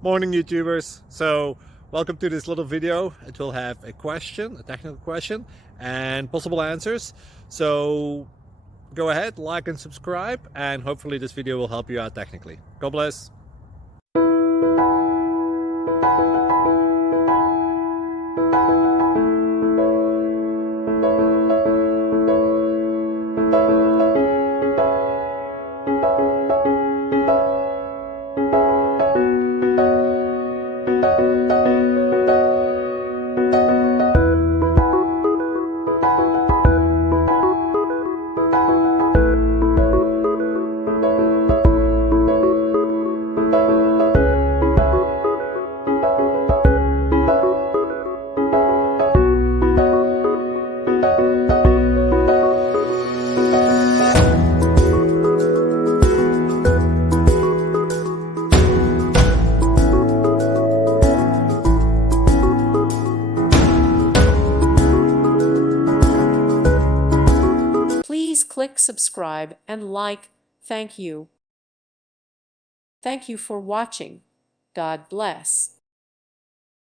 Morning, YouTubers. So welcome to this little video. It will have a question, a technical question, and possible answers. So go ahead, like and subscribe, and hopefully this video will help you out technically. God bless. Please click subscribe and like. Thank you. Thank you for watching. God bless.